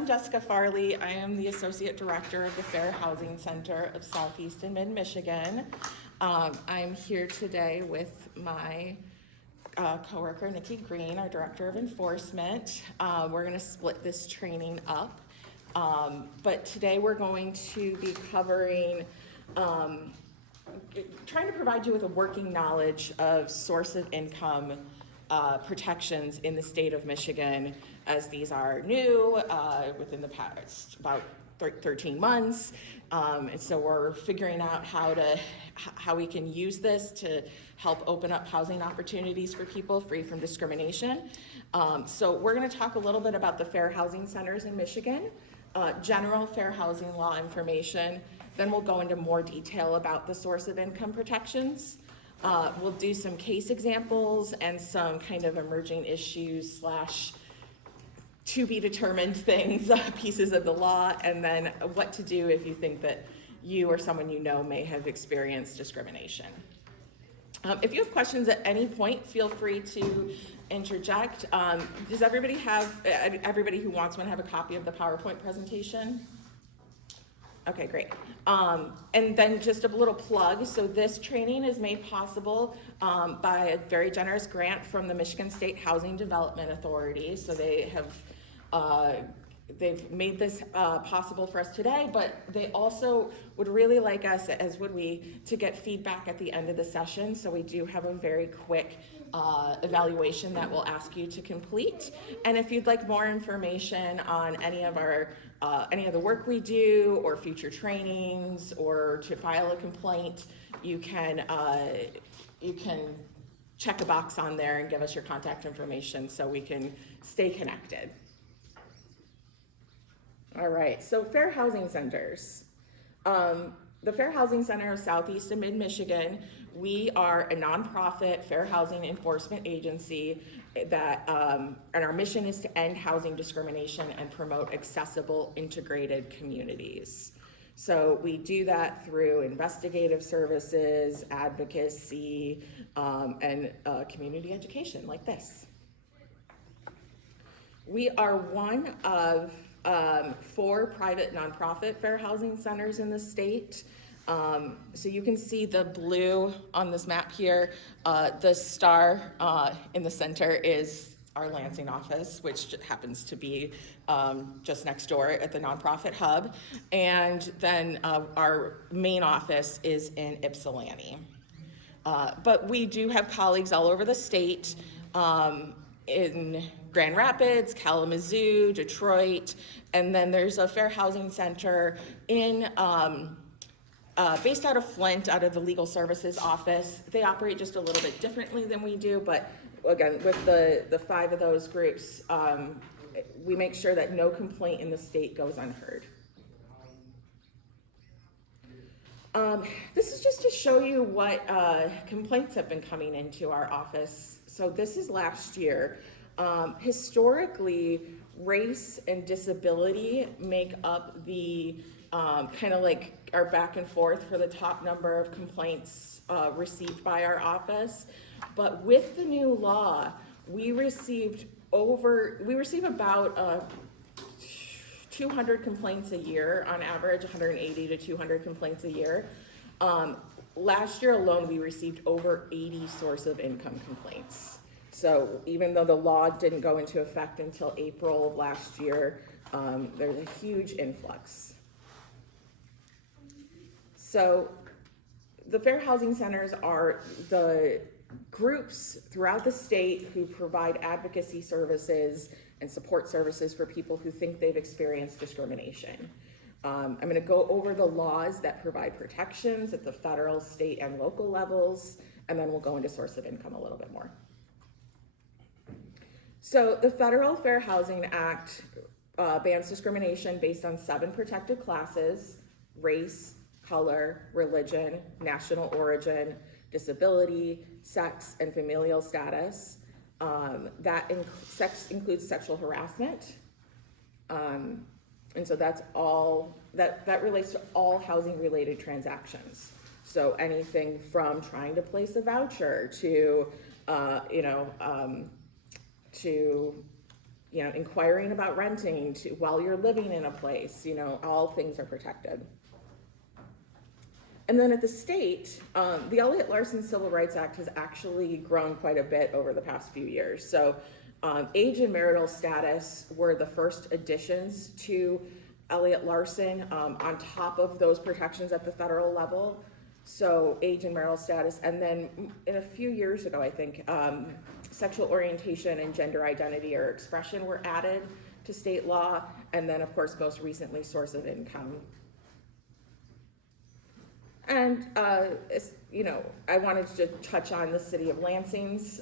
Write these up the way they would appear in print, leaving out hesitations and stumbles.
I'm Jessica Farley. I am the Associate Director of the Fair Housing Center of Southeast and Mid-Michigan. I'm here today with my coworker, Nikki Green, our Director of Enforcement. We're going to split this training up. But today we're going to be covering, trying to provide you with a working knowledge of source of income protections in the state of Michigan, as these are new within the past about 13 months. And so we're figuring out how we can use this to help open up housing opportunities for people free from discrimination. So we're going to talk a little bit about the fair housing centers in Michigan, general fair housing law information. Then we'll go into more detail about the source of income protections. We'll do some case examples and some kind of emerging issues / to be determined things, pieces of the law, and then what to do if you think that you or someone you know may have experienced discrimination. If you have questions at any point, feel free to interject. Does everybody who wants one have a copy of the PowerPoint presentation? Okay, great. And then just a little plug. So this training is made possible by a very generous grant from the Michigan State Housing Development Authority. So they've made this possible for us today, but they also would really like us, as would we, to get feedback at the end of the session. So we do have a very quick evaluation that we'll ask you to complete. And if you'd like more information on any of the work we do, or future trainings, or to file a complaint, you can check a box on there and give us your contact information so we can stay connected. All right, so fair housing centers. The Fair Housing Center of Southeast and Mid-Michigan, we are a nonprofit fair housing enforcement agency that, and our mission is to end housing discrimination and promote accessible, integrated communities. So we do that through investigative services, advocacy, and community education like this. We are one of 4 private nonprofit fair housing centers in the state. So you can see the blue on this map here. The star in the center is our Lansing office, which happens to be just next door at the nonprofit hub. And then our main office is in Ypsilanti. But we do have colleagues all over the state, in Grand Rapids, Kalamazoo, Detroit, and then there's a fair housing center in based out of Flint, out of the Legal Services Office. They operate just a little bit differently than we do, but again, with the 5 of those groups, we make sure that no complaint in the state goes unheard. This is just to show you what complaints have been coming into our office. So this is last year. Historically, race and disability make up the kind of like our back and forth for the top number of complaints received by our office. But with the new law, we receive about 200 complaints a year on average, 180 to 200 complaints a year. Last year alone, we received over 80 source of income complaints. So even though the law didn't go into effect until April of last year, there's a huge influx. So the fair housing centers are the groups throughout the state who provide advocacy services and support services for people who think they've experienced discrimination. I'm going to go over the laws that provide protections at the federal, state, and local levels, and then we'll go into source of income a little bit more. So the Federal Fair Housing Act bans discrimination based on 7 protected classes: race, color, religion, national origin, disability, sex, and familial status. Sex includes sexual harassment. And so that's all, that relates to all housing related transactions. So anything from trying to place a voucher to inquiring about renting while you're living in a place, all things are protected. And then at the state, the Elliott-Larsen Civil Rights Act has actually grown quite a bit over the past few years. So age and marital status were the first additions to Elliott-Larsen on top of those protections at the federal level. So age and marital status, and then in a few years ago, I think, sexual orientation and gender identity or expression were added to state law, and then of course most recently source of income. And I wanted to touch on the city of Lansing's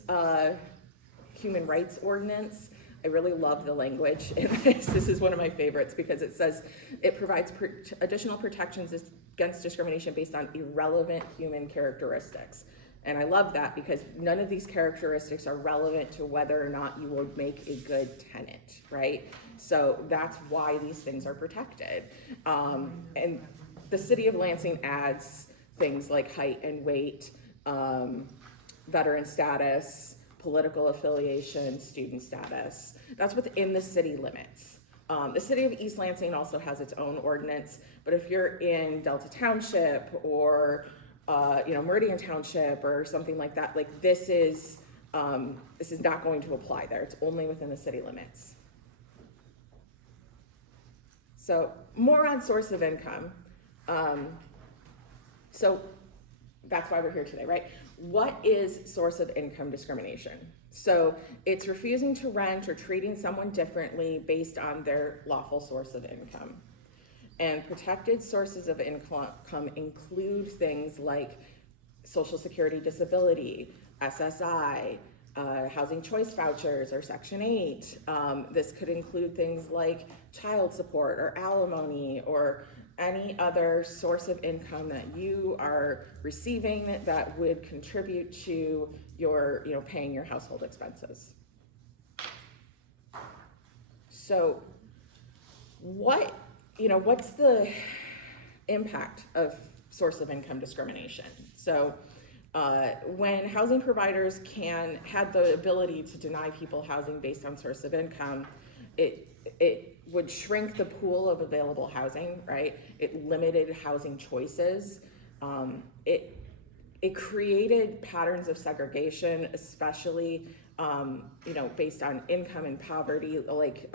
human rights ordinance. I really love the language in this. This is one of my favorites because it says it provides additional protections against discrimination based on irrelevant human characteristics. And I love that because none of these characteristics are relevant to whether or not you would make a good tenant, right? So that's why these things are protected. And the city of Lansing adds things like height and weight, veteran status, political affiliation, student status. That's within the city limits. The city of East Lansing also has its own ordinance, but if you're in Delta Township or Meridian Township or something like that, like this is not going to apply there. It's only within the city limits. So more on source of income. So that's why we're here today, right? What is source of income discrimination? So it's refusing to rent or treating someone differently based on their lawful source of income. And protected sources of income include things like Social Security disability, SSI, Housing Choice Vouchers, or Section 8. This could include things like child support or alimony or any other source of income that you are receiving that would contribute to your, paying your household expenses. So what's the impact of source of income discrimination? So when housing providers had the ability to deny people housing based on source of income, it would shrink the pool of available housing, right? It limited housing choices. It created patterns of segregation, especially based on income and poverty. Like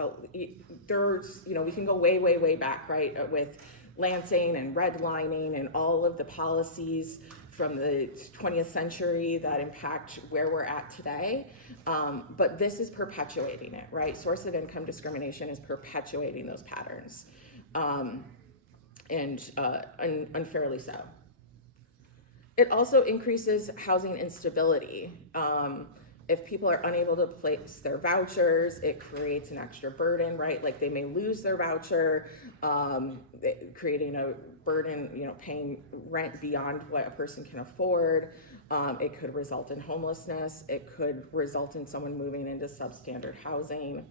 there's, we can go way, way, way back, right, with Lansing and redlining and all of the policies from the 20th century that impact where we're at today. But this is perpetuating it, right? Source of income discrimination is perpetuating those patterns, and unfairly so. It also increases housing instability. If people are unable to place their vouchers, it creates an extra burden, right? Like they may lose their voucher, creating a burden, paying rent beyond what a person can afford. It could result in homelessness. It could result in someone moving into substandard housing.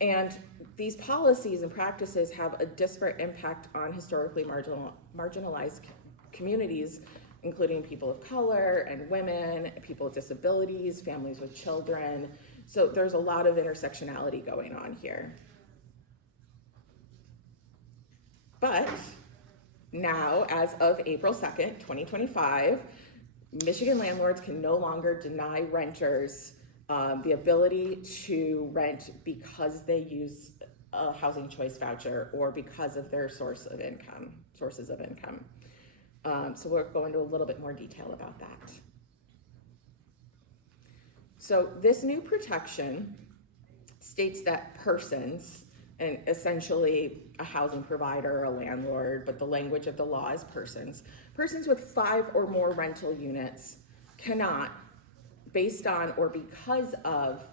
And these policies and practices have a disparate impact on historically marginalized communities, including people of color and women, people with disabilities, families with children. So there's a lot of intersectionality going on here. But now, as of April 2nd, 2025, Michigan landlords can no longer deny renters the ability to rent because they use a housing choice voucher or because of their sources of income. So we'll go into a little bit more detail about that. So this new protection states that persons, and essentially a housing provider or a landlord, but the language of the law is persons with 5 or more rental units cannot, based on or because of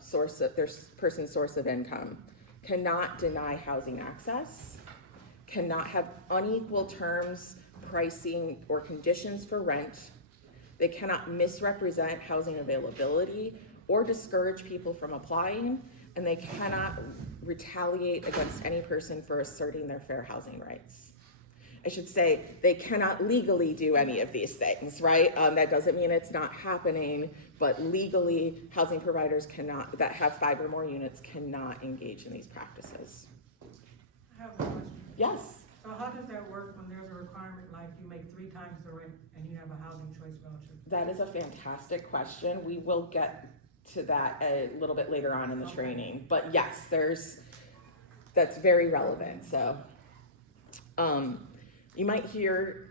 their person's source of income, cannot deny housing access, cannot have unequal terms, pricing, or conditions for rent. They cannot misrepresent housing availability or discourage people from applying, and they cannot retaliate against any person for asserting their fair housing rights. I should say, they cannot legally do any of these things, right? That doesn't mean it's not happening, but legally, housing providers cannot, that have 5 or more units cannot engage in these practices. I have a question. Yes. So how does that work when there's a requirement like you make 3 times the rent and you have a housing choice voucher? That is a fantastic question. We will get to that a little bit later on in the training. But yes, that's very relevant. So you might hear,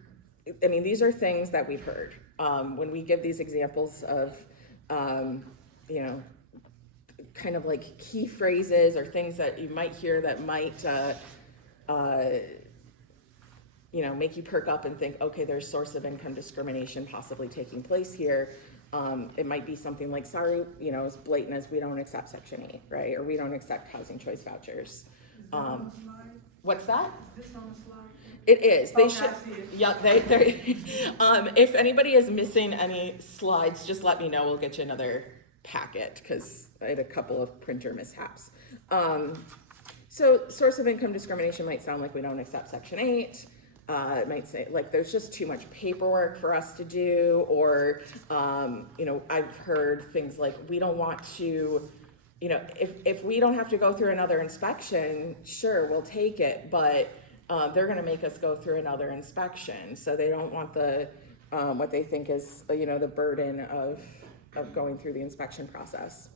I mean, these are things that we've heard. When we give these examples of, you know, kind of like key phrases or things that you might hear that might, you know, make you perk up and think, okay, there's source of income discrimination possibly taking place here. It might be something like, sorry, you know, as blatant as we don't accept Section 8, right? Or we don't accept housing choice vouchers. Is that on the slide? What's that? Is this on the slide? It is. They Okay, should. I see it. Yeah, if anybody is missing any slides, just let me know. We'll get you another packet because I had a couple of printer mishaps. So source of income discrimination might sound like we don't accept Section 8. It might say like there's just too much paperwork for us to do, or you know, I've heard things like we don't want to, you know, if we don't have to go through another inspection, sure, we'll take it, but they're going to make us go through another inspection, so they don't want the what they think is, you know, the burden of going through the inspection process.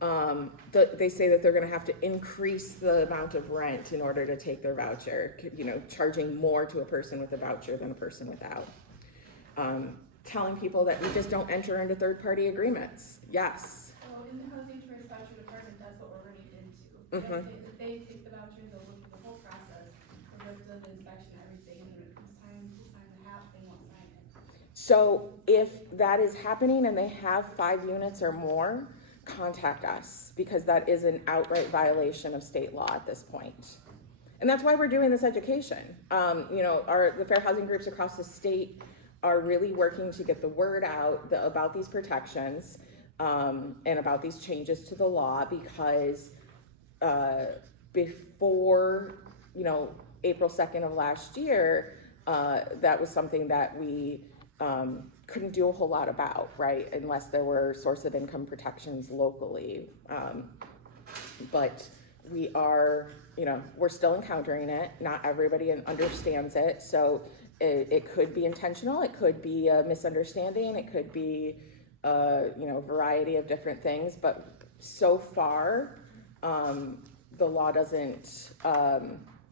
They say that they're going to have to increase the amount of rent in order to take their voucher, you know, charging more to a person with a voucher than a person without. Telling people that we just don't enter into third-party agreements. Yes. So in the housing choice voucher department, that's what we're running into. Mhm. They take the voucher, they'll look at the whole process, they'll go through the inspection and everything, and then when it comes time to sign the HAP, they won't sign it. So if that is happening and they have 5 units or more, contact us, because that is an outright violation of state law at this point. And that's why we're doing this education. You know, the fair housing groups across the state are really working to get the word out about these protections and about these changes to the law, because before, you know, April 2nd of last year, that was something that we couldn't do a whole lot about, right, unless there were source of income protections locally. But we are, you know, we're still encountering it. Not everybody understands it, so it could be intentional, it could be a misunderstanding, it could be you know, a variety of different things, but so far the law doesn't,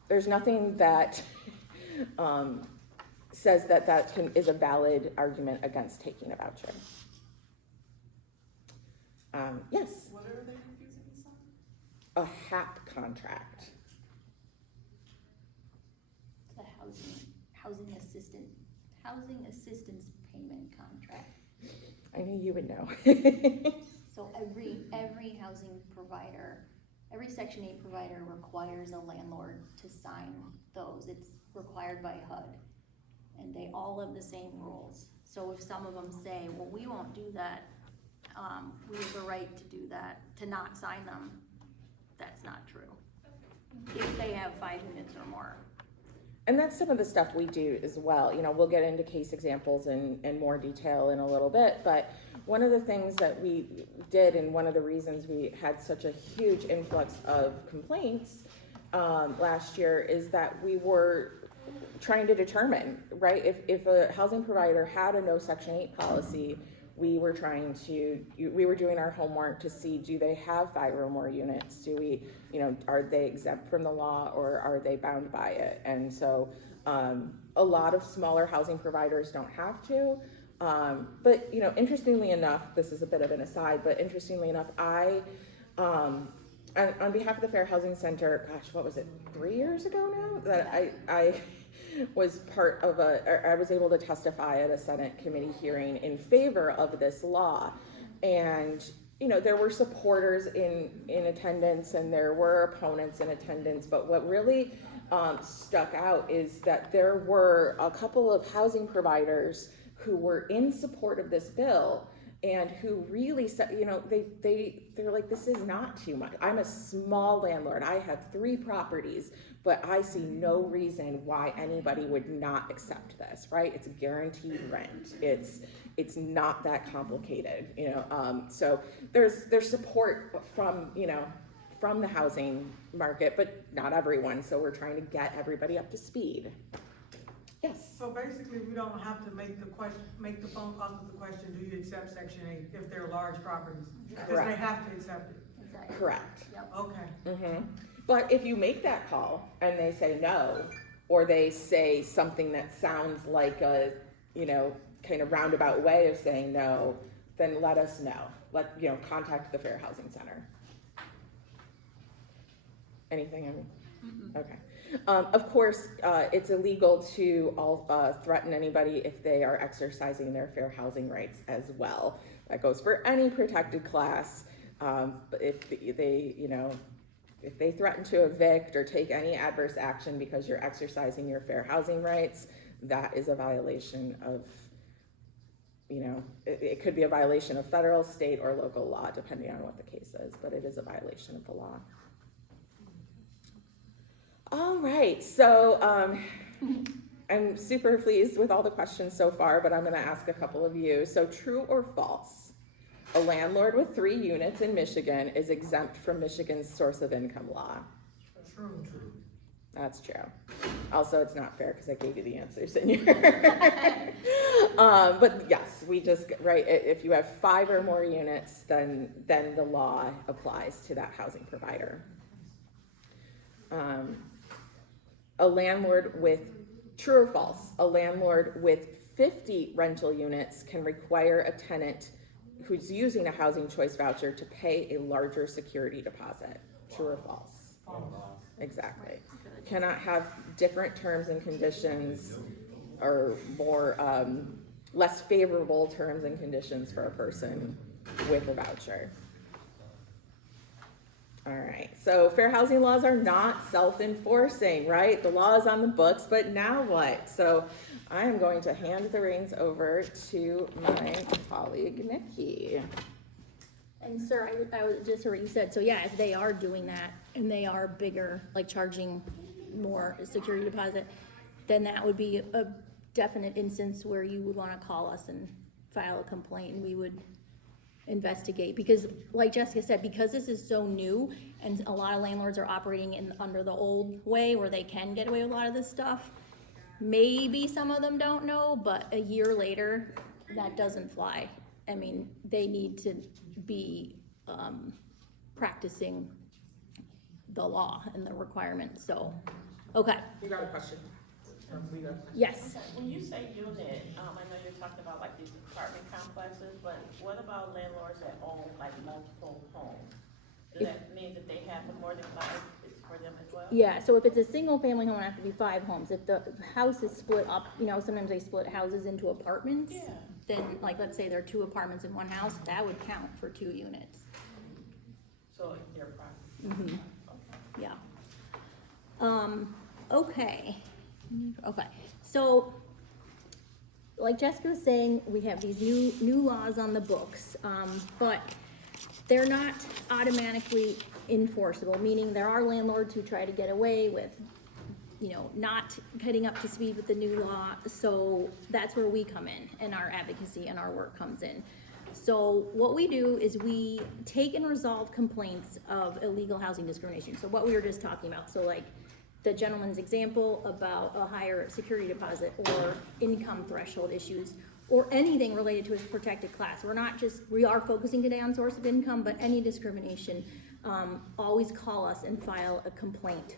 there's nothing that says that is a valid argument against taking a voucher. Yes? What are they confusing us on? A HAP contract. The housing assistance payment contract. I knew you would know. So every housing provider, every Section 8 provider requires a landlord to sign those. It's required by HUD. And they all have the same rules. So if some of them say, well, we won't do that, we have the right to do that, to not sign them, that's not true. If they have 5 units or more. And that's some of the stuff we do as well. You know, we'll get into case examples in more detail in a little bit, but one of the things that we did, and one of the reasons we had such a huge influx of complaints last year, is that we were trying to determine, right, if a housing provider had a no Section 8 policy, we were doing our homework to see, do they have 5 or more units? Do we, you know, are they exempt from the law, or are they bound by it? And so a lot of smaller housing providers don't have to, but, you know, interestingly enough, this is a bit of an aside, but interestingly enough, on behalf of the Fair Housing Center, gosh, what was it, 3 years ago now, that I was part of I was able to testify at a Senate committee hearing in favor of this law. And, you know, there were supporters in attendance and there were opponents in attendance, but what really stuck out is that there were a couple of housing providers who were in support of this bill, and who really said, you know, they're like, this is not too much. I'm a small landlord. I have 3 properties, but I see no reason why anybody would not accept this, right? It's guaranteed rent. It's not that complicated, you know. So there's support from, you know, from the housing market, but not everyone. So we're trying to get everybody up to speed. Yes. So basically, we don't have to make the phone call with the question, do you accept Section 8 if they're large properties? Because they Correct. have to accept it. Exactly. Correct. Yep. Okay. But if you make that call and they say no, or they say something that sounds like a, you know, kind of roundabout way of saying no, then let us know. Contact the Fair Housing Center. Anything? Okay. Of course, it's illegal to threaten anybody if they are exercising their fair housing rights as well. That goes for any protected class. But if they threaten to evict or take any adverse action because you're exercising your fair housing rights, that is a violation of, you know, it could be a violation of federal, state, or local law, depending on what the case is, but it is a violation of the law. All right, so I'm super pleased with all the questions so far, but I'm going to ask a couple of you. So true or false? A landlord with 3 units in Michigan is exempt from Michigan's source of income law. True. That's true. Also, it's not fair because I gave you the answers in your. But yes, if you have 5 or more units, then the law applies to that housing provider. A landlord with, true or false, a landlord with 50 rental units can require a tenant who's using a housing choice voucher to pay a larger security deposit. True or false? False. Exactly. Cannot have different terms and conditions or more, less favorable terms and conditions for a person with a voucher. All right, so fair housing laws are not self-enforcing, right? The law is on the books, but now what? So I am going to hand the reins over to my colleague, Nikki. And sir, I would just heard what you said, so yeah, if they are doing that and they are bigger, like charging more security deposit, then that would be a definite instance where you would wanna call us and file a complaint, and we would investigate, because like Jessica said, because this is so new and a lot of landlords are operating under the old way where they can get away with a lot of this stuff, maybe some of them don't know, but a year later that doesn't fly. I mean, they need to be practicing the law and the requirements. So okay, You got a question? yes. When you say unit, I know you're talking about like these apartment complexes, but what about landlords that own like multiple homes? Does that mean that they have more than 5, it's for them as well? Yeah, so if it's a single family home, it has to be 5 homes. If the house is split up, you know, sometimes they split houses into apartments. Yeah. Then, like, let's say there are 2 apartments in one house, that would count for 2 units. So they're private. Yeah. Okay, so, like Jessica was saying, we have these new laws on the books, but they're not automatically enforceable, meaning there are landlords who try to get away with, you know, not getting up to speed with the new law, so that's where we come in, and our advocacy and our work comes in. So what we do is we take and resolve complaints of illegal housing discrimination, so what we were just talking about, so like the gentleman's example about a higher security deposit or income threshold issues, or anything related to his protected class. We are focusing today on source of income, but any discrimination, always call us and file a complaint.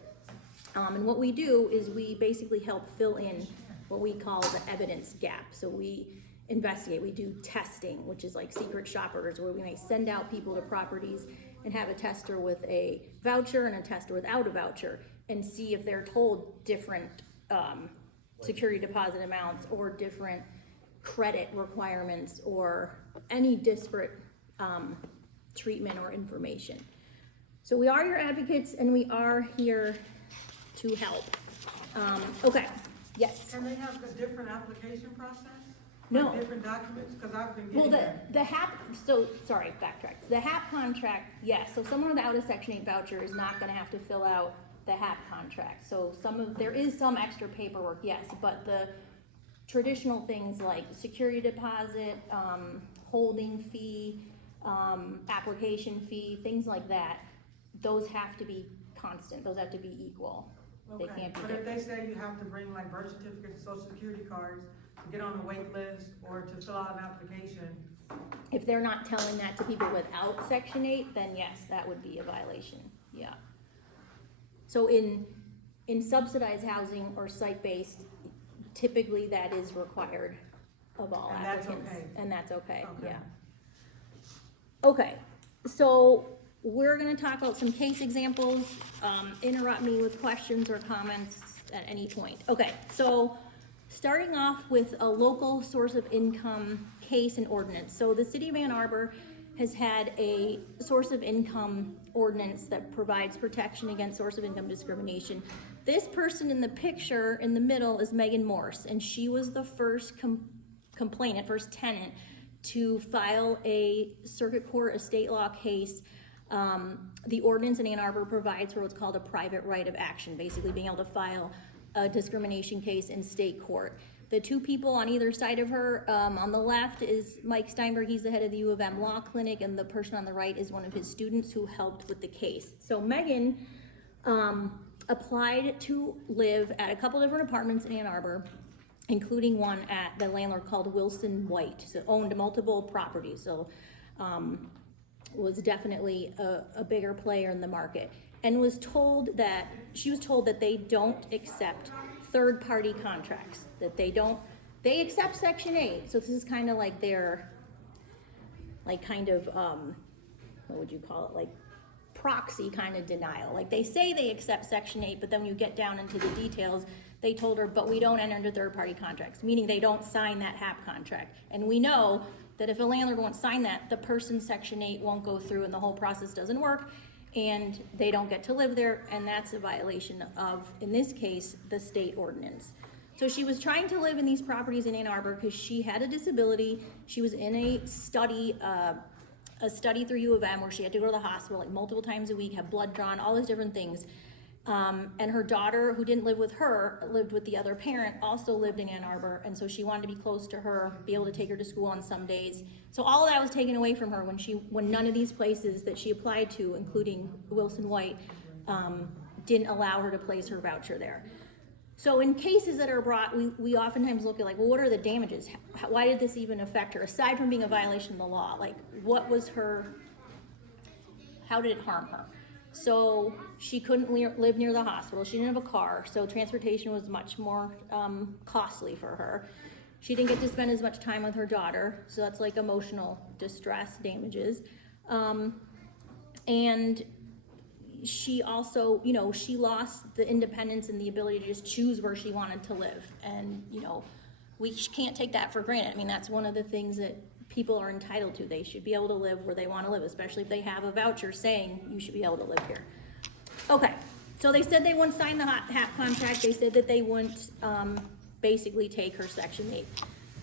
And what we do is we basically help fill in what we call the evidence gap. So we investigate, we do testing, which is like secret shoppers, where we may send out people to properties and have a tester with a voucher and a tester without a voucher, and see if they're told different security deposit amounts or different credit requirements or any disparate treatment or information. So we are your advocates and we are here to help. Okay, yes. Can they have a different application process? No. Like different documents, cause I've been Well, getting that. the HAP, so, sorry, backtrack. The HAP contract, yes, so someone without a Section 8 voucher is not gonna have to fill out the HAP contract. So there is some extra paperwork, yes, but the traditional things like security deposit, holding fee, application fee, things like that, those have to be constant, those have to be equal. They Okay, can't be but if different. they say you have to bring like birth certificates, social security cards, to get on the wait list, or to fill out an application, If they're not telling that to people without Section 8, then yes, that would be a violation, yeah. So in subsidized housing or site-based, typically that is required of all And that's applicants. okay. And that's okay, Okay. yeah. Okay, so we're gonna talk about some case examples. Interrupt me with questions or comments at any point. Okay, so starting off with a local source of income case and ordinance. So the city of Ann Arbor has had a source of income ordinance that provides protection against source of income discrimination. This person in the picture in the middle is Megan Morse, and she was the first complainant, first tenant to file a circuit court estate law case. The ordinance in Ann Arbor provides for what's called a private right of action, basically being able to file a discrimination case in state court. The two people on either side of her, on the left is Mike Steinberg, he's the head of the U of M Law Clinic, and the person on the right is one of his students who helped with the case. So Megan applied to live at a couple different apartments in Ann Arbor, including one at the landlord called Wilson White, so owned multiple properties, so was definitely a bigger player in the market, and she was told that they don't accept third-party contracts, that they accept Section 8, so this is kind of like their, like kind of, what would you call it, like proxy kind of denial. Like they say they accept Section 8, but then when you get down into the details, they told her, but we don't enter into third-party contracts, meaning they don't sign that HAP contract. And we know that if a landlord won't sign that, the person's Section 8 won't go through and the whole process doesn't work, and they don't get to live there, and that's a violation of, in this case, the state ordinance. So she was trying to live in these properties in Ann Arbor because she had a disability. She was in a study through U of M where she had to go to the hospital like multiple times a week, have blood drawn, all these different things. And her daughter, who didn't live with her, lived with the other parent, also lived in Ann Arbor, and so she wanted to be close to her, be able to take her to school on some days. So all of that was taken away from her when none of these places that she applied to, including Wilson White, didn't allow her to place her voucher there. So in cases that are brought, we oftentimes look at like, well, what are the damages? Why did this even affect her? Aside from being a violation of the law, like what was how did it harm her? So she couldn't live near the hospital. She didn't have a car, so transportation was much more costly for her. She didn't get to spend as much time with her daughter, so that's like emotional distress damages. And she also, she lost the independence and the ability to just choose where she wanted to live. And, we can't take that for granted. I mean, that's one of the things that people are entitled to. They should be able to live where they want to live, especially if they have a voucher saying you should be able to live here. Okay, so they said they wouldn't sign the HAP contract. They said that they wouldn't basically take her Section 8.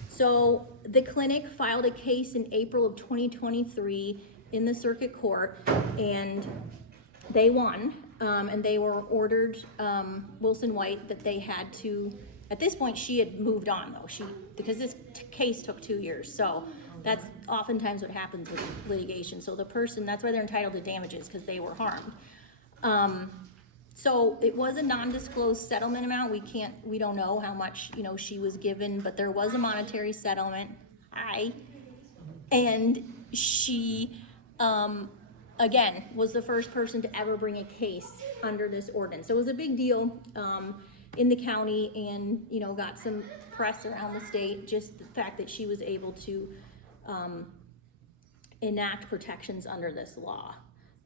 So the clinic filed a case in April of 2023 in the circuit court, and they won, and they were ordered, Wilson White, that they had to, at this point she had moved on though, because this case took 2 years, so that's oftentimes what happens with litigation. So the person, that's why they're entitled to damages, because they were harmed. So it was a non-disclosed settlement amount. We don't know how much, she was given, but there was a monetary settlement. And she, again, was the first person to ever bring a case under this ordinance. So it was a big deal in the county, and got some press around the state, just the fact that she was able to enact protections under this law.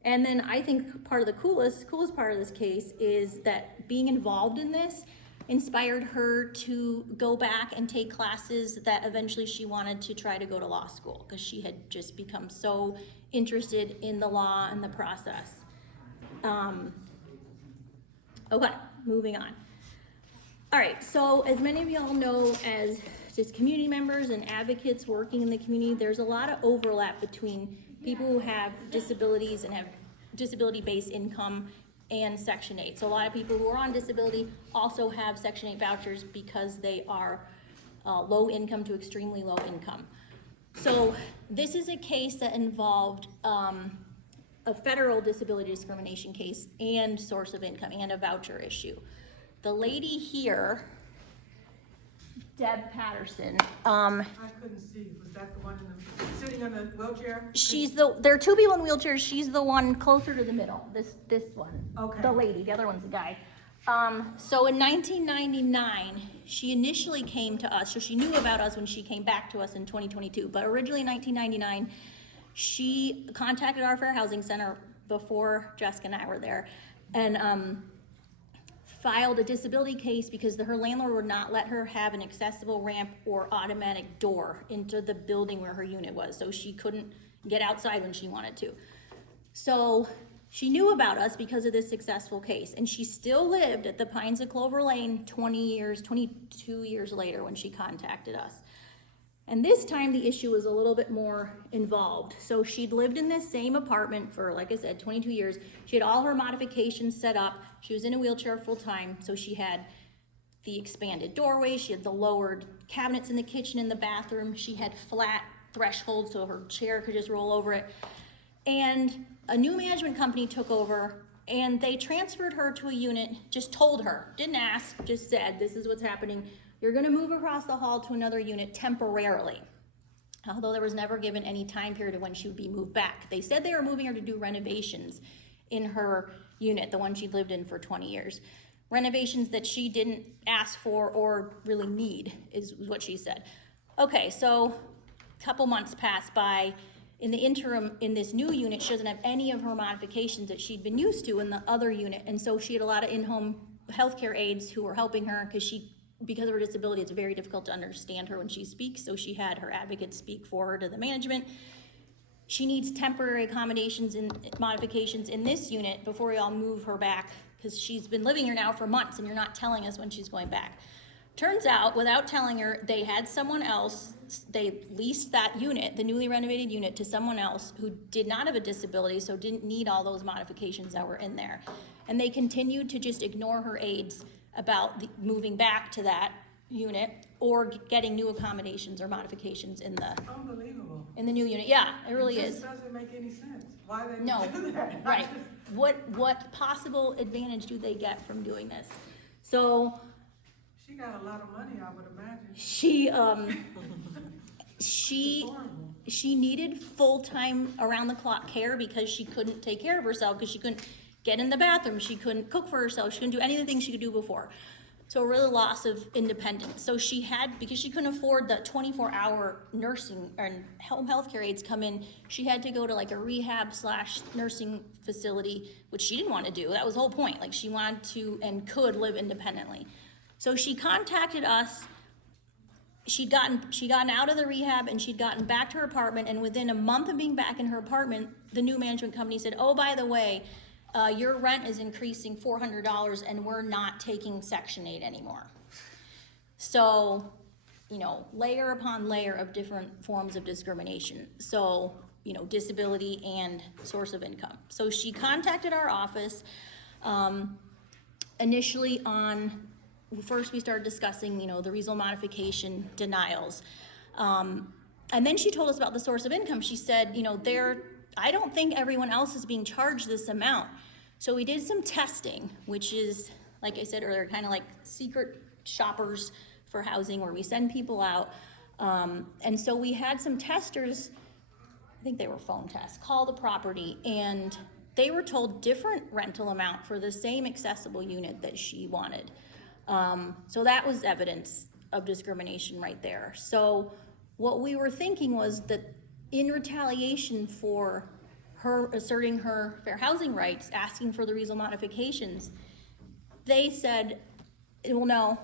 And then I think part of the coolest part of this case is that being involved in this inspired her to go back and take classes that eventually she wanted to try to go to law school, because she had just become so interested in the law and the process. Okay, moving on. All right, so as many of y'all know, as just community members and advocates working in the community, there's a lot of overlap between people who have disabilities and have disability-based income and Section 8. So a lot of people who are on disability also have Section 8 vouchers because they are low income to extremely low income. So this is a case that involved a federal disability discrimination case and source of income and a voucher issue. The lady here, Deb Patterson, I couldn't see, was that the one sitting in the wheelchair? there are two people in wheelchairs. She's the one closer to the middle, this one. Okay. The lady, the other one's the guy. So in 1999, she initially came to us, so she knew about us when she came back to us in 2022, but originally in 1999, she contacted our Fair Housing Center before Jessica and I were there, and filed a disability case because her landlord would not let her have an accessible ramp or automatic door into the building where her unit was, so she couldn't get outside when she wanted to. So she knew about us because of this successful case, and she still lived at the Pines of Clover Lane 22 years later when she contacted us. And this time the issue was a little bit more involved. So she'd lived in this same apartment for, like I said, 22 years. She had all her modifications set up. She was in a wheelchair full time. So she had the expanded doorway. She had the lowered cabinets in the kitchen and the bathroom. She had flat thresholds so her chair could just roll over it. And a new management company took over and they transferred her to a unit, just told her, didn't ask, just said, this is what's happening. You're gonna move across the hall to another unit temporarily. Although there was never given any time period of when she would be moved back. They said they were moving her to do renovations in her unit, the one she'd lived in for 20 years. Renovations that she didn't ask for or really need, is what she said. Okay, so a couple months passed by. In the interim, in this new unit, she doesn't have any of her modifications that she'd been used to in the other unit. And so she had a lot of in-home healthcare aides who were helping her because of her disability, it's very difficult to understand her when she speaks. So she had her advocates speak for her to the management. She needs temporary accommodations and modifications in this unit before we all move her back, because she's been living here now for months and you're not telling us when she's going back. Turns out, without telling her, they had someone else, they leased that unit, the newly renovated unit, to someone else who did not have a disability, so didn't need all those modifications that were in there. And they continued to just ignore her aides about moving back to that unit or getting new accommodations or modifications in the Unbelievable. new unit. Yeah, it really It is. just doesn't make any sense. Why they No, do that? right. What possible advantage do they get from doing this? So She got a lot of money, I would imagine. she Horrible. she needed full-time around-the-clock care because she couldn't take care of herself, because she couldn't get in the bathroom, she couldn't cook for herself, she couldn't do any of the things she could do before. So really loss of independence. So she had, because she couldn't afford the 24-hour nursing and home health care aides come in, she had to go to like a rehab/nursing facility, which she didn't want to do. That was the whole point. Like, she wanted to and could live independently. So she contacted us. She'd gotten out of the rehab and she'd gotten back to her apartment, and within a month of being back in her apartment, the new management company said, oh, by the way, your rent is increasing $400 and we're not taking Section 8 anymore. So, layer upon layer of different forms of discrimination. So, disability and source of income. So she contacted our office initially first we started discussing, the reasonable modification denials. And then she told us about the source of income. She said, I don't think everyone else is being charged this amount. So we did some testing, which is, like I said earlier, kind of like secret shoppers for housing, where we send people out. And so we had some testers, I think they were phone tests, call the property, and they were told different rental amount for the same accessible unit that she wanted. So that was evidence of discrimination right there. So what we were thinking was that in retaliation for her asserting her fair housing rights, asking for the reasonable modifications, they said, well, no,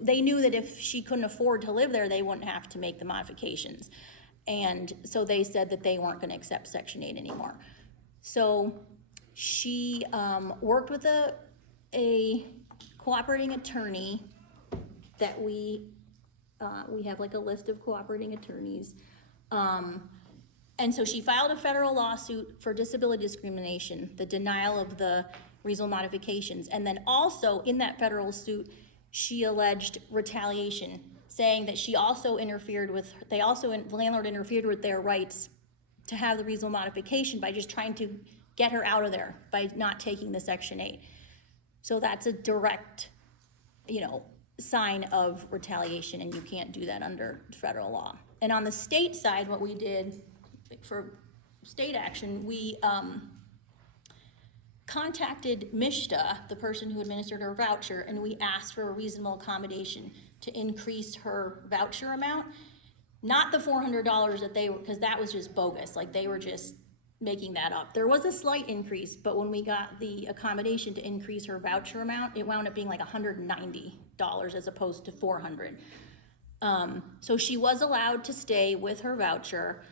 they knew that if she couldn't afford to live there, they wouldn't have to make the modifications. And so they said that they weren't gonna accept Section 8 anymore. So she worked with a cooperating attorney that we We have like a list of cooperating attorneys. And so she filed a federal lawsuit for disability discrimination, the denial of the reasonable modifications. And then also in that federal suit, she alleged retaliation, saying that she also interfered with, the landlord interfered with their rights to have the reasonable modification by just trying to get her out of there by not taking the Section 8. So that's a direct, sign of retaliation, and you can't do that under federal law. And on the state side, what we did for state action, we contacted MSHDA, the person who administered her voucher, and we asked for a reasonable accommodation to increase her voucher amount. Not the $400 that they were, because that was just bogus, like they were just making that up. There was a slight increase, but when we got the accommodation to increase her voucher amount, it wound up being like $190 as opposed to $400. So she was allowed to stay with her voucher.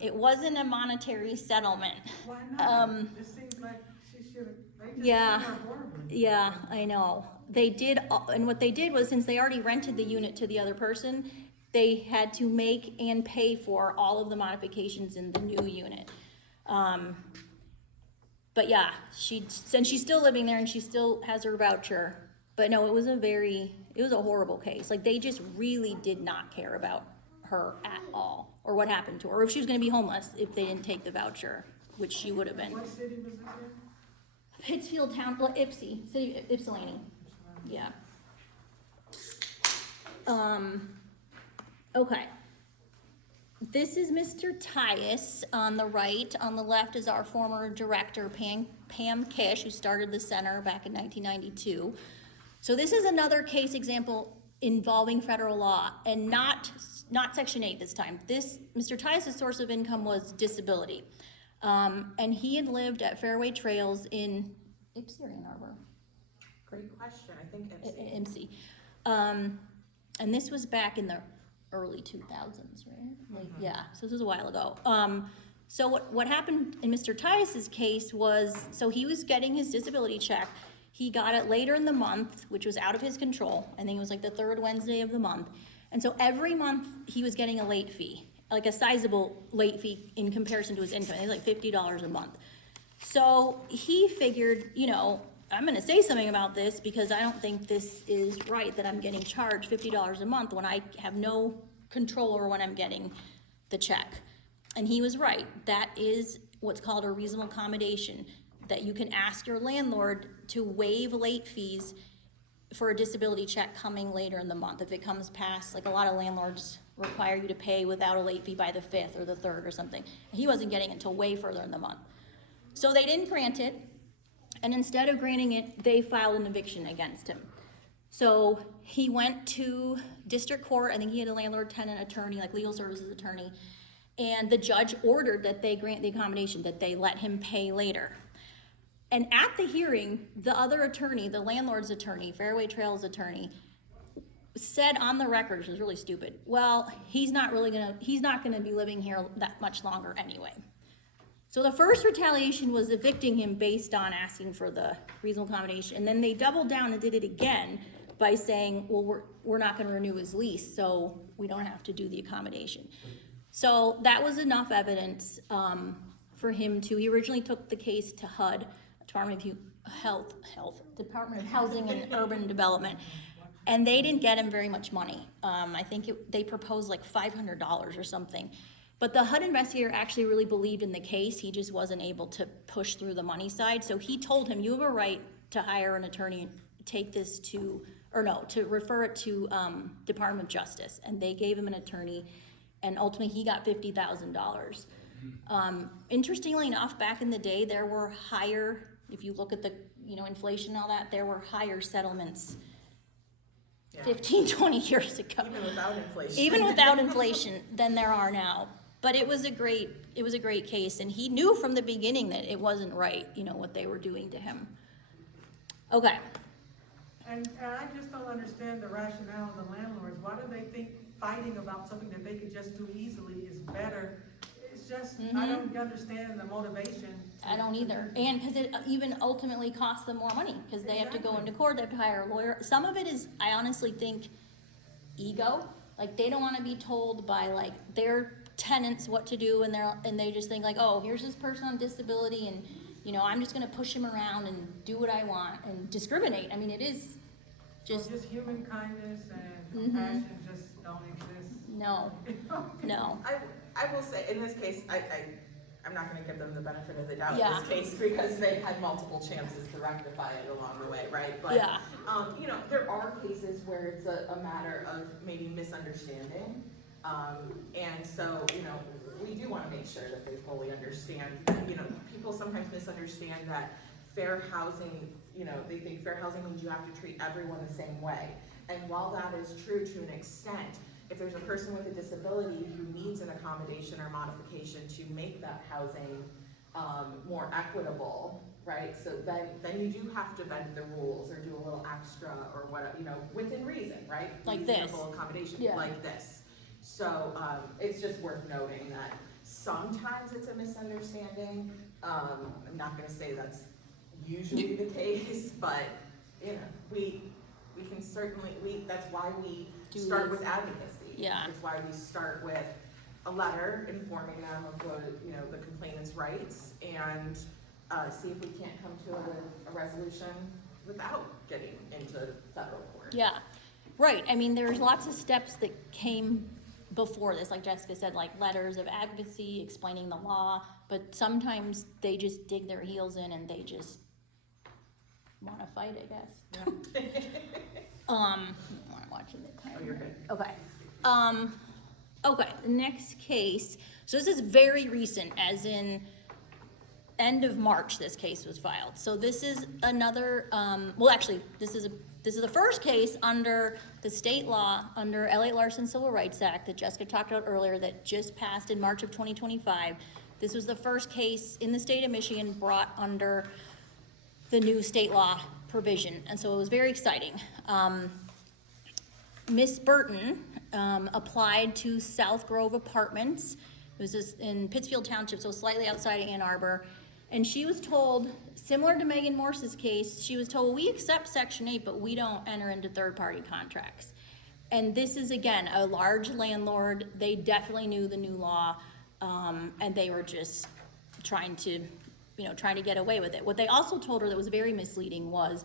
It wasn't a monetary settlement. Why not? It seems like she should, they just treat Yeah. her horribly. Yeah, I know. They did, and what they did was, since they already rented the unit to the other person, they had to make and pay for all of the modifications in the new unit. But yeah, since she's still living there and she still has her voucher. But no, it was a horrible case. Like, they just really did not care about her at all, or what happened to her, or if she was gonna be homeless if they didn't take the voucher, which she would have been. What city was this in? Pittsfield Town, well, Ypsilanti, yeah. Okay. This is Mr. Tyus on the right. On the left is our former director, Pam Kish, who started the center back in 1992. So this is another case example involving federal law, and not Section 8 this time. Mr. Tyus' source of income was disability. And he had lived at Fairway Trails in Ypsi or Ann Arbor? Great question, I think it's. MC. And this was back in the early 2000s, right? Like, yeah, so this was a while ago. So what happened in Mr. Tyus' case was, so he was getting his disability check. He got it later in the month, which was out of his control. I think it was like the third Wednesday of the month. And so every month he was getting a late fee, like a sizable late fee in comparison to his income. It was like $50 a month. So he figured, I'm gonna say something about this because I don't think this is right that I'm getting charged $50 a month when I have no control over when I'm getting the check. And he was right. That is what's called a reasonable accommodation, that you can ask your landlord to waive late fees for a disability check coming later in the month. If it comes past, like a lot of landlords require you to pay without a late fee by the 5th or the 3rd or something. He wasn't getting it until way further in the month. So they didn't grant it, and instead of granting it, they filed an eviction against him. So he went to district court. I think he had a landlord-tenant attorney, like legal services attorney, and the judge ordered that they grant the accommodation, that they let him pay later. And at the hearing, the other attorney, the landlord's attorney, Fairway Trails attorney, said on the record, which was really stupid, well, he's not gonna be living here that much longer anyway. So the first retaliation was evicting him based on asking for the reasonable accommodation, and then they doubled down and did it again by saying, well, we're not gonna renew his lease, so we don't have to do the accommodation. So that was enough evidence for him to, he originally took the case to HUD, Department of Housing and Urban Development, and they didn't get him very much money. I think they proposed like $500 or something. But the HUD investigator actually really believed in the case. He just wasn't able to push through the money side. So he told him, you have a right to hire an attorney and take this to refer it to Department of Justice. And they gave him an attorney, and ultimately he got $50,000. Interestingly enough, back in the day, there were higher, if you look at the, inflation and all that, there were higher settlements 15, 20 years ago. Even without inflation than there are now. But it was a great case, and he knew from the beginning that it wasn't right, what they were doing to him. Okay. And I just don't understand the rationale of the landlords. Why do they think fighting about something that they could just do easily is better? It's just, I don't understand the motivation. I don't either. And because it even ultimately costs them more money, because they have to go into court, they have to hire a lawyer. Some of it is, I honestly think, ego. Like, they don't wanna be told by like their tenants what to do, and they just think like, oh, here's this person on disability, and, you know, I'm just gonna push him around and do what I want and discriminate. I mean, it is just, Just human kindness and Mhm. compassion just don't exist. no, no. I will say, in this case, I'm not gonna give them the benefit of the doubt in Yeah. this case, because they've had multiple chances to rectify it along the way, right? But, Yeah. you know, there are cases where it's a matter of maybe misunderstanding. And so, you know, we do wanna make sure that they fully understand, you know, people sometimes misunderstand that fair housing, you know, they think fair housing means you have to treat everyone the same way. And while that is true to an extent, if there's a person with a disability who needs an accommodation or modification to make that housing, more equitable, right? So then you do have to bend the rules or do a little extra or whatever, you know, within reason, right? Like this. Reasonable accommodation, Yeah. like this. So, it's just worth noting that sometimes it's a misunderstanding. I'm not gonna say that's usually the case, but, you know, we can certainly, that's why we Do start this. with advocacy. Yeah. It's why we start with a letter informing them of the, you know, the complainant's rights, and, see if we can't come to a resolution without getting into federal court. Yeah, right. I mean, there's lots of steps that came before this, like Jessica said, like letters of advocacy, explaining the law, but sometimes they just dig their heels in and they just wanna fight, I guess. I'm watching the time. Oh, you're good. Okay. Okay, the next case, so this is very recent, as in end of March, this case was filed. So this is another, well, actually, this is the first case under the state law, under L.A. Larson Civil Rights Act that Jessica talked about earlier, that just passed in March of 2025. This was the first case in the state of Michigan brought under the new state law provision, and so it was very exciting. Miss Burton applied to South Grove Apartments. It was just in Pittsfield Township, so slightly outside of Ann Arbor. And she was told, similar to Megan Morse's case, she was told, we accept Section 8, but we don't enter into third-party contracts. And this is, again, a large landlord. They definitely knew the new law, and they were just trying to get away with it. What they also told her that was very misleading was,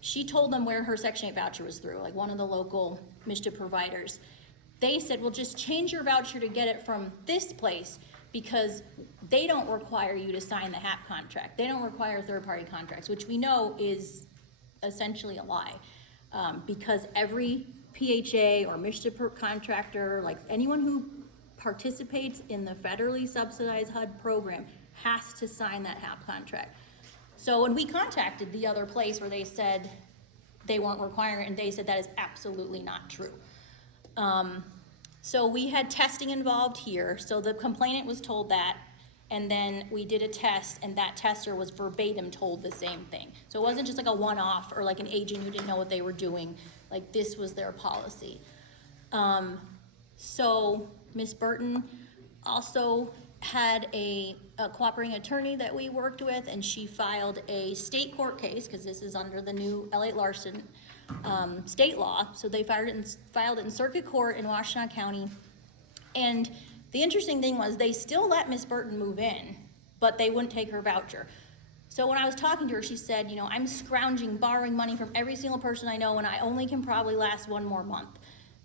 she told them where her Section 8 voucher was through, like one of the local MSHDA providers. They said, well, just change your voucher to get it from this place, because they don't require you to sign the HAP contract. They don't require third-party contracts, which we know is essentially a lie. Because every PHA or MSHDA contractor, like anyone who participates in the federally subsidized HUD program, has to sign that HAP contract. So when we contacted the other place where they said they weren't requiring it, and they said that is absolutely not true. So we had testing involved here, so the complainant was told that, and then we did a test, and that tester was verbatim told the same thing. So it wasn't just like a one-off or like an agent who didn't know what they were doing, like this was their policy. So Ms. Burton also had a cooperating attorney that we worked with, and she filed a state court case, because this is under the new L.A. Larson state law. So they filed it in circuit court in Washtenaw County. And the interesting thing was, they still let Ms. Burton move in, but they wouldn't take her voucher. So when I was talking to her, she said, you know, I'm scrounging, borrowing money from every single person I know, and I only can probably last one more month.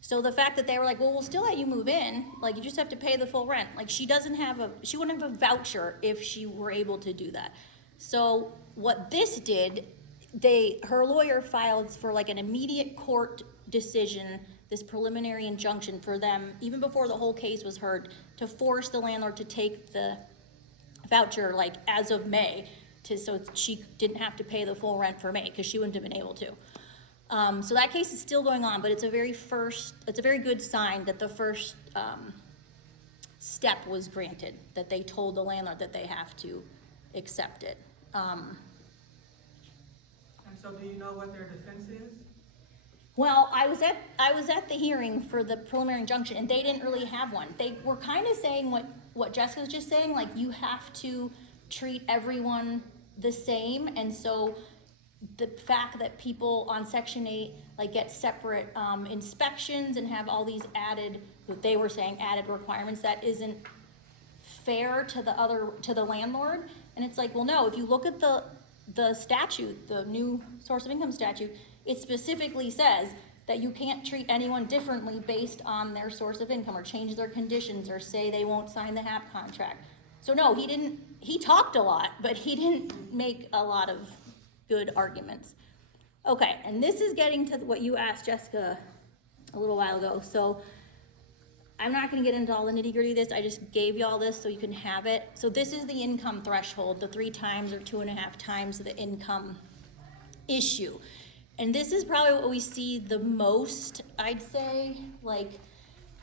So the fact that they were like, well, we'll still let you move in, like you just have to pay the full rent. Like she wouldn't have a voucher if she were able to do that. So what this did, her lawyer filed for like an immediate court decision, this preliminary injunction for them, even before the whole case was heard, to force the landlord to take the voucher like as of May, so she didn't have to pay the full rent for May, because she wouldn't have been able to. So that case is still going on, but it's a very good sign that the first step was granted, that they told the landlord that they have to accept it. And so do you know what their defense is? Well, I was at the hearing for the preliminary injunction, and they didn't really have one. They were kind of saying what Jessica was just saying, like you have to treat everyone the same, and so the fact that people on Section 8, like, get separate, inspections and have all these added, what they were saying, added requirements, that isn't fair to the landlord. And it's like, well, no, if you look at the statute, the new source of income statute, it specifically says that you can't treat anyone differently based on their source of income, or change their conditions, or say they won't sign the HAP contract. So no, he talked a lot, but he didn't make a lot of good arguments. Okay, and this is getting to what you asked Jessica a little while ago. So I'm not gonna get into all the nitty gritty of this, I just gave you all this so you can have it. So this is the income threshold, the 3 times or 2.5 times the income issue. And this is probably what we see the most, I'd say, like,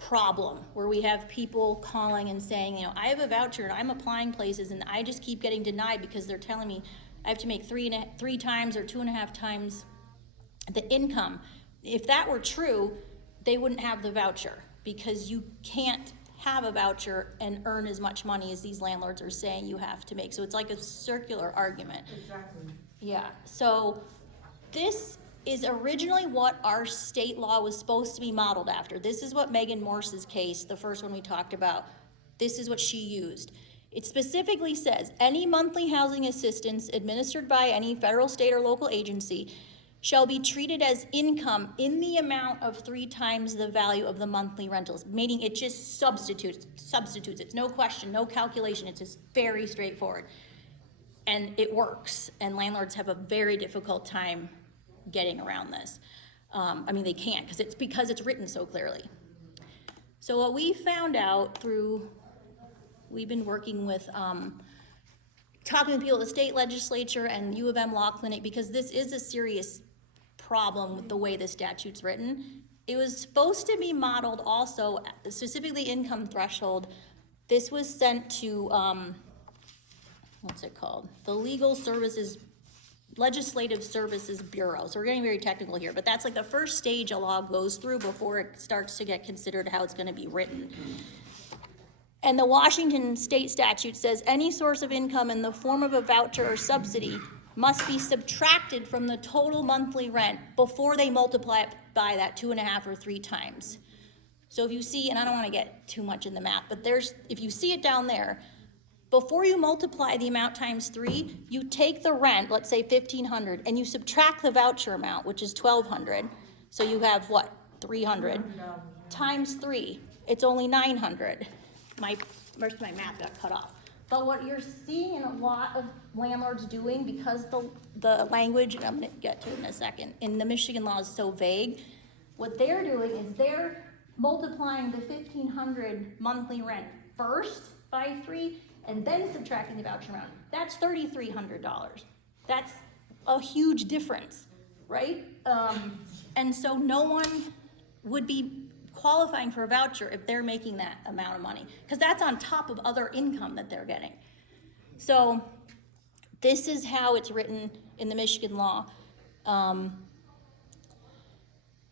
problem, where we have people calling and saying, you know, I have a voucher and I'm applying places and I just keep getting denied because they're telling me I have to make 3 times or 2.5 times the income. If that were true, they wouldn't have the voucher, because you can't have a voucher and earn as much money as these landlords are saying you have to make. So it's like a circular argument. Exactly. Yeah, so this is originally what our state law was supposed to be modeled after. This is what Megan Morse's case, the first one we talked about, this is what she used. It specifically says, any monthly housing assistance administered by any federal, state, or local agency shall be treated as income in the amount of 3 times the value of the monthly rentals, meaning it just substitutes. It's no question, no calculation, it's just very straightforward. And it works, and landlords have a very difficult time getting around this. I mean, they can't, because it's written so clearly. So what we found out we've been working with, talking to people at the state legislature and U of M Law Clinic, because this is a serious problem with the way the statute's written. It was supposed to be modeled also, specifically income threshold. This was sent to, what's it called? The Legislative Services Bureau. So we're getting very technical here, but that's like the first stage a law goes through before it starts to get considered how it's gonna be written. And the Washington state statute says any source of income in the form of a voucher or subsidy must be subtracted from the total monthly rent before they multiply it by that 2.5 or 3 times. So if you see, and I don't wanna get too much in the math, but if you see it down there, before you multiply the amount times 3, you take the rent, let's say $1,500, and you subtract the voucher amount, which is $1,200. So you have what, 300 times 3, it's only 900. Most of my math got cut off. But what you're seeing in a lot of landlords doing, because the language, and I'm gonna get to it in a second, in the Michigan law is so vague, what they're doing is they're multiplying the $1,500 monthly rent first by 3, and then subtracting the voucher amount. That's $3,300. That's a huge difference, right? And so no one would be qualifying for a voucher if they're making that amount of money, because that's on top of other income that they're getting. So this is how it's written in the Michigan law.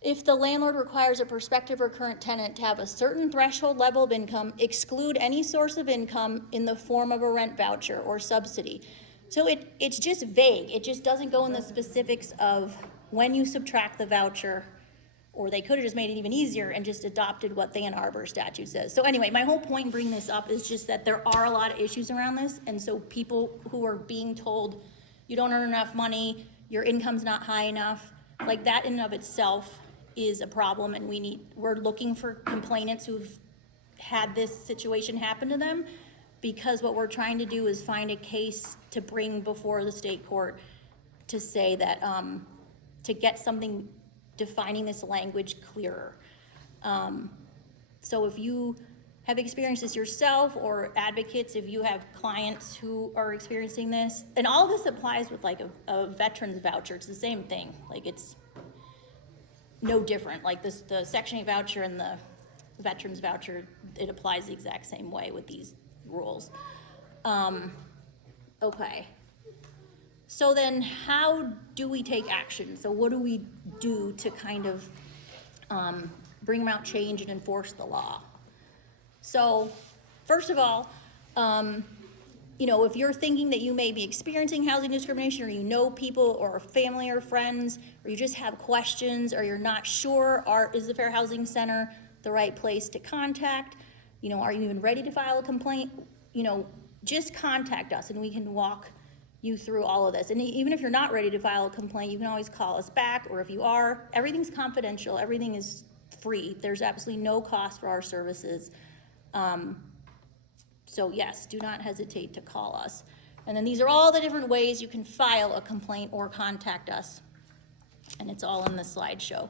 If the landlord requires a prospective or current tenant to have a certain threshold level of income, exclude any source of income in the form of a rent voucher or subsidy. So it's just vague. It just doesn't go in the specifics of when you subtract the voucher, or they could have just made it even easier and just adopted what the Ann Arbor statute says. So anyway, my whole point in bringing this up is just that there are a lot of issues around this, and so people who are being told you don't earn enough money, your income's not high enough, like that in and of itself is a problem, and we're looking for complainants who've had this situation happen to them, because what we're trying to do is find a case to bring before the state court to say that, to get something defining this language clearer. So if you have experienced this yourself, or advocates, if you have clients who are experiencing this, and all this applies with like a veteran's voucher, it's the same thing. Like, it's no different. Like the Section 8 voucher and the veteran's voucher, it applies the exact same way with these rules. Okay. So then how do we take action? So what do we do to kind of bring about change and enforce the law? So first of all, you know, if you're thinking that you may be experiencing housing discrimination, or you know people or family or friends, or you just have questions, or you're not sure, is the Fair Housing Center the right place to contact? You know, are you even ready to file a complaint? You know, just contact us and we can walk you through all of this. And even if you're not ready to file a complaint, you can always call us back, or if you are, everything's confidential, everything is free. There's absolutely no cost for our services. So yes, do not hesitate to call us. And then these are all the different ways you can file a complaint or contact us. And it's all in the slideshow.